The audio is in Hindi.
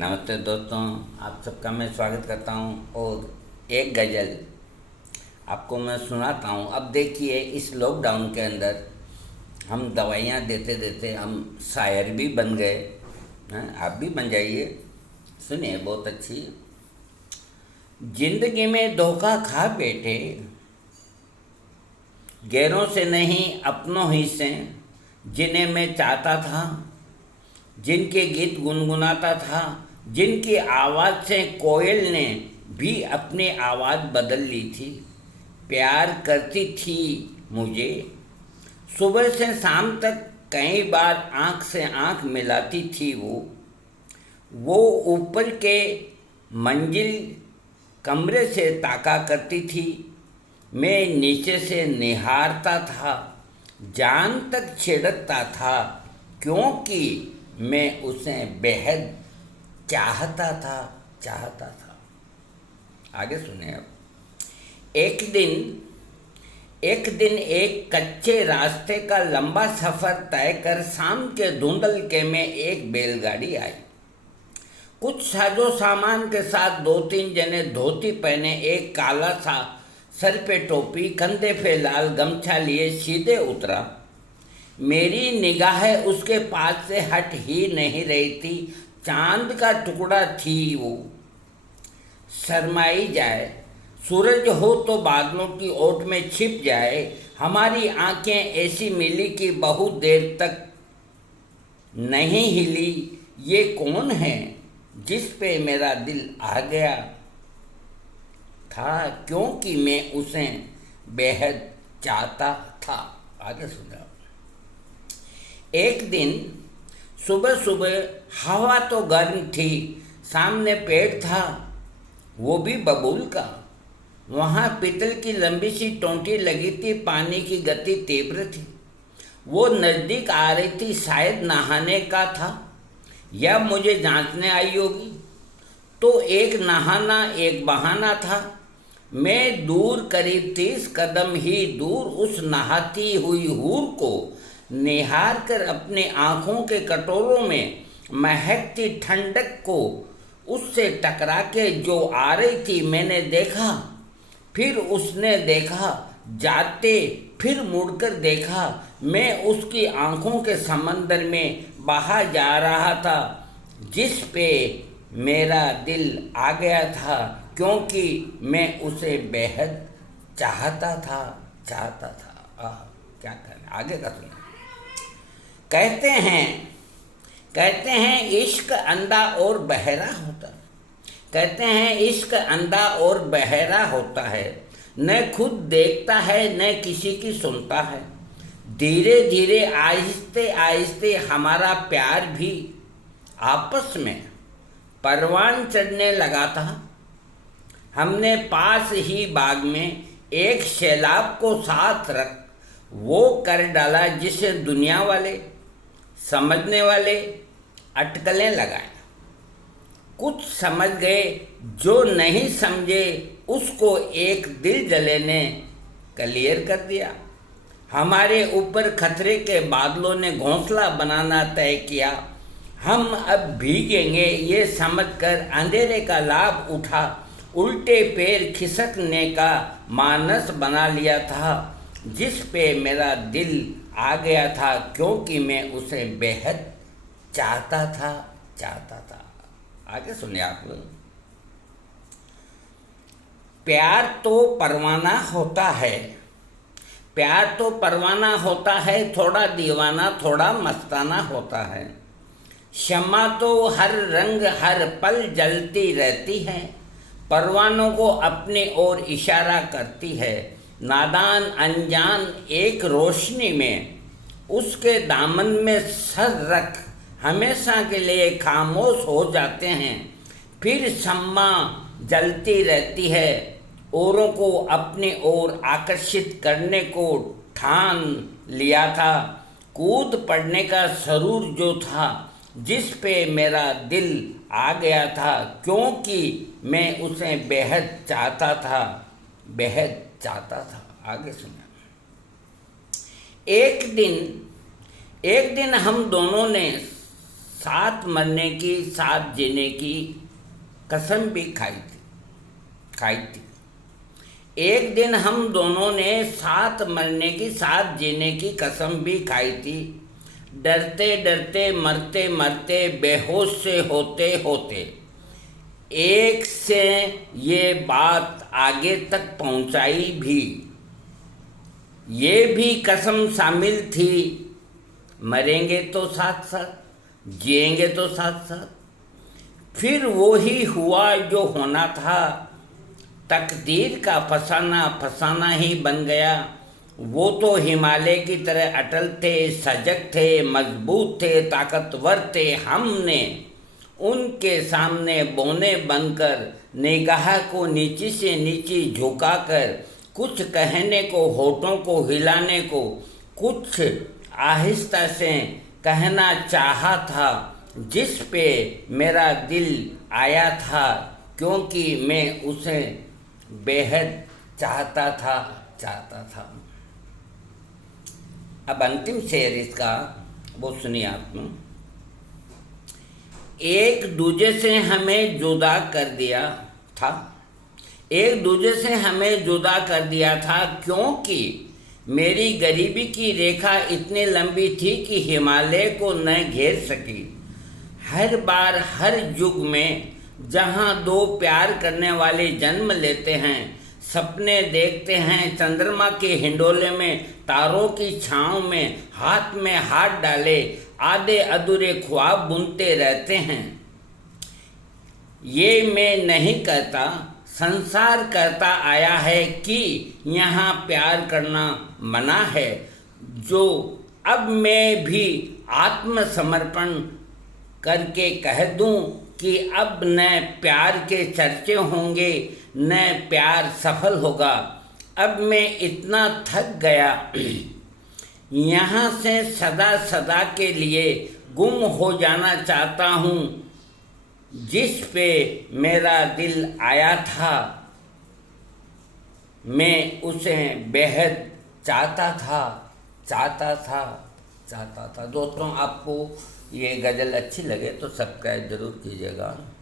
नमस्ते दोस्तों, आप सबका मैं स्वागत करता हूं और एक गज़ल आपको मैं सुनाता हूं। अब देखिए, इस लॉकडाउन के अंदर हम दवाइयां देते देते हम शायर भी बन गए हैं। आप भी बन जाइए। सुनिए, बहुत अच्छी। जिंदगी में धोखा खा बैठे, गैरों से नहीं अपनों ही से, जिन्हें मैं चाहता था, जिनके गीत गुनगुनाता था, जिनकी आवाज़ से कोयल ने भी अपनी आवाज़ बदल ली थी। प्यार करती थी मुझे, सुबह से शाम तक कई बार आँख से आँख मिलाती थी वो ऊपर के मंजिल कमरे से ताका करती थी, मैं नीचे से निहारता था, जान तक छिड़कता था, क्योंकि मैं उसे बेहद चाहता था। आगे सुने अब। एक दिन एक कच्चे रास्ते का लंबा सफ़र तय कर शाम के धुंधलके में एक बैलगाड़ी आई। कुछ साजो सामान के साथ दो तीन जने धोती पहने, एक काला सा सर पे टोपी, कंधे पे लाल गमछा लिए सीधे उतरा। मेरी निगाहें उसके पास से हट ही नहीं रही थी। चांद का टुकड़ा थी वो, शर्माई जाए, सूरज हो तो बादलों की ओट में छिप जाए। हमारी आंखें ऐसी मिली कि बहुत देर तक नहीं हिली। ये कौन है जिस पे मेरा दिल आ गया था, क्योंकि मैं उसे बेहद चाहता था। आगे सुना। एक दिन सुबह सुबह हवा तो गर्म थी, सामने पेड़ था, वो भी बबूल का। वहाँ पीतल की लंबी सी टोंटी लगी थी, पानी की गति तीव्र थी। वो नज़दीक आ रही थी, शायद नहाने का था या मुझे जांचने आई होगी। तो एक नहाना एक बहाना था। मैं दूर करीब 30 कदम ही दूर उस नहाती हुई हूर को निहार कर अपने आँखों के कटोरों में महकती ठंडक को उससे टकरा के जो आ रही थी मैंने देखा, फिर उसने देखा, जाते फिर मुड़कर देखा। मैं उसकी आँखों के समंदर में बहा जा रहा था, जिस पे मेरा दिल आ गया था, क्योंकि मैं उसे बेहद चाहता था। क्या करें, आगे का सुना। कहते हैं इश्क अंधा और बहरा होता। कहते हैं इश्क अंधा और बहरा होता है, न खुद देखता है न किसी की सुनता है। धीरे धीरे आहिस्ते आहिस्ते हमारा प्यार भी आपस में परवान चढ़ने लगा था। हमने पास ही बाग में एक सैलाब को साथ रख वो कर डाला, जिसे दुनिया वाले समझने वाले अटकलें लगाए। कुछ समझ गए, जो नहीं समझे उसको एक दिल जले ने क्लियर कर दिया। हमारे ऊपर खतरे के बादलों ने घोंसला बनाना तय किया। हम अब भीगेंगे ये समझकर अंधेरे का लाभ उठा, उल्टे पैर खिसकने का मानस बना लिया था, जिस पे मेरा दिल आ गया था, क्योंकि मैं उसे बेहद चाहता था। आगे सुनिए आप। प्यार तो परवाना होता है, थोड़ा दीवाना थोड़ा मस्ताना होता है। शम्मा तो हर रंग हर पल जलती रहती है, परवानों को अपने ओर इशारा करती है। नादान अनजान एक रोशनी में उसके दामन में सर रख हमेशा के लिए खामोश हो जाते हैं। फिर शम्मा जलती रहती है, औरों को अपने ओर आकर्षित करने को ठान लिया था। कूद पड़ने का सरूर जो था, जिस पे मेरा दिल आ गया था, क्योंकि मैं उसे बेहद चाहता था। आगे सुना। एक दिन हम दोनों ने साथ मरने की साथ जीने की कसम भी खाई थी। एक दिन हम दोनों ने साथ मरने की साथ जीने की कसम भी खाई थी। डरते डरते मरते मरते बेहोश से होते होते एक से ये बात आगे तक पहुंचाई भी। ये भी कसम शामिल थी, मरेंगे तो साथ साथ, जिएंगे तो साथ साथ। फिर वो ही हुआ जो होना था, तकदीर का फसाना फसाना ही बन गया। वो तो हिमालय की तरह अटल थे, सजग थे, मजबूत थे, ताकतवर थे। हमने उनके सामने बौने बनकर, निगाह को नीची से नीची झुकाकर, कुछ कहने को, होठों को हिलाने को, कुछ आहिस्ता से कहना चाहा था, जिस पे मेरा दिल आया था, क्योंकि मैं उसे बेहद चाहता था। अब अंतिम शेर इसका वो सुनिए आप। एक दूजे से हमें जुदा कर दिया था, एक दूजे से हमें जुदा कर दिया था, क्योंकि मेरी गरीबी की रेखा इतनी लंबी थी कि हिमालय को न घेर सकी। हर बार हर युग में जहाँ दो प्यार करने वाले जन्म लेते हैं, सपने देखते हैं, चंद्रमा के हिंडोले में, तारों की छाँव में हाथ में हाथ डाले आधे अधूरे ख्वाब बुनते रहते हैं। ये मैं नहीं कहता, संसार कहता आया है कि यहाँ प्यार करना मना है। जो अब मैं भी आत्मसमर्पण करके कह दूं कि अब न प्यार के चर्चे होंगे, न प्यार सफल होगा। अब मैं इतना थक गया, यहाँ से सदा सदा के लिए गुम हो जाना चाहता हूँ। जिस पे मेरा दिल आया था, मैं उसे बेहद चाहता था। दोस्तों, आपको ये गज़ल अच्छी लगे तो सब्सक्राइब ज़रूर कीजिएगा।